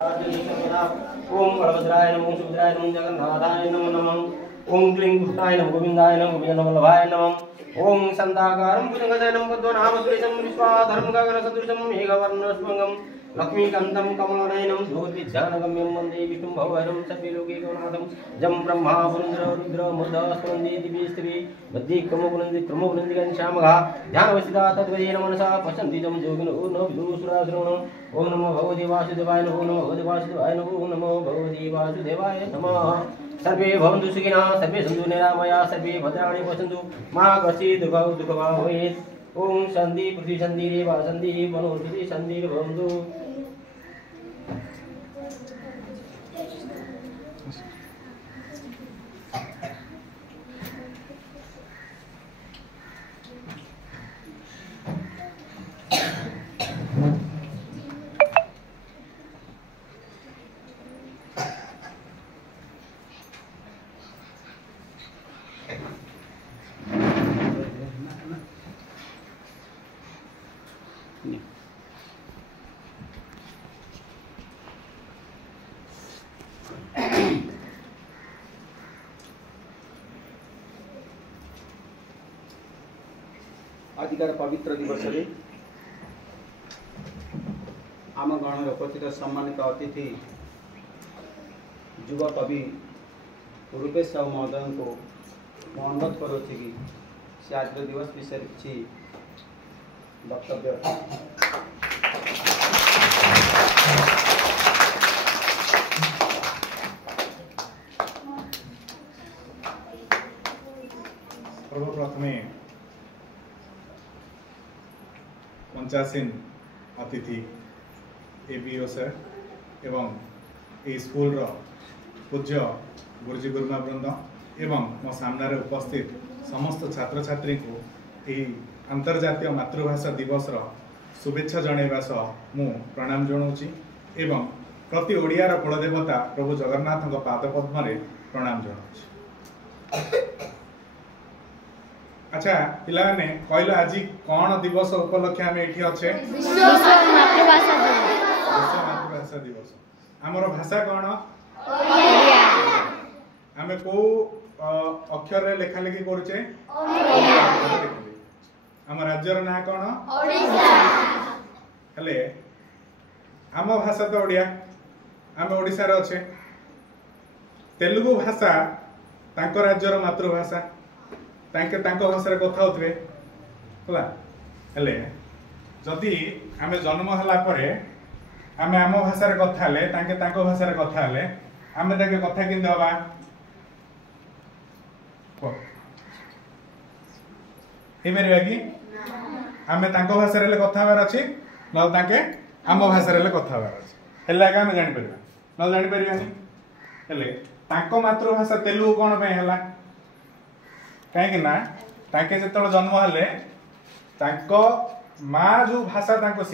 ओम बलभद्राय नमः सुभद्राय नमः जगन्नाथाय नमो नमः ओम क्लीं कृष्णाय नमः गोविंदाय नमः गोविंदवल्लभाय नमः ओम संताकारं भुजगशयनं पद्मनाभसुरेशं विश्वाधारं गगनसदृशं मेघवर्णस्वंगं लक्ष्मीकान्तं कमलनयनं ज्योतिध्यानगम्यं वन्दे विष्णुं भवहरं सर्वलोकैकनाथं जं ब्रह्मा वरुणो रुद्र मुद्रास्तवन्दे दिव्यस्त्री क्रमोपनन्दी घनश्यामः ध्यानवसिता तद्वदेन मनसा पश्यन्ति तं योगिनो न विदुषुराश्रवणम् ओम नमो भगवते वासुदेवाय नमो नमो भगवते वासुदेवाय नमो नमो भगवते वासुदेवाय नमः सर्वे भवन्तु सुखिनः सर्वे सन्तु निरामयाः सर्वे भद्राणि पश्यन्तु मा कश्चित् दुःखभाग् भवेत् ओम शान्ति पृथ्वी शान्तिरेव शान्तिः वनस्पतिः शान्तिर्भवन्तु। आजिकार पवित्र दिवस में आम गण उपस्थित सम्मानित अतिथि युवा कवि रूपेश साहू महोदय को अनुरोध करुच्ची कि से आज दिवस विषय किसी वक्तव्य सर्वप्रथमे पंचासीन अतिथि एबीओ सर एवं ए स्कूल पूज्य गुरुजी गुरुमा वृंद एवं मो सामने उपस्थित समस्त छात्र छात्री को यही अंतर्जातीय मातृभाषा दिवस शुभेच्छा जनइबा सह मु प्रणाम जनाऊँगी एवं प्रति ओडियार कुलदेवता प्रभु जगन्नाथ पाद पद्म प्रणाम जनाऊँगी। अच्छा पिलाने कहला आज कौन दिवस उपलक्षे आम ये अच्छे विश्व मातृभाषा दिवस आमर भाषा कौन आम को अक्षर रे लेखा लेखी करुचे आम राज्यर ना कौन हेले आम भाषा तो ओडिया आम ओडिशा रे अच्छे तेलुगु भाषा तांको राज्यर मातृभाषा भाषा कथा होते जदि आम जन्म है आम आम भाषा कथा भाषा कथा आम कथा कि दबा कि आम भाषा कथा हबार अच्छी ना आम भाषा कथा हबार अच्छे आम जापर ना जापर मातृभाषा तेलुगु कौन है कहीं ना जन्म हेले माँ जो भाषा शिख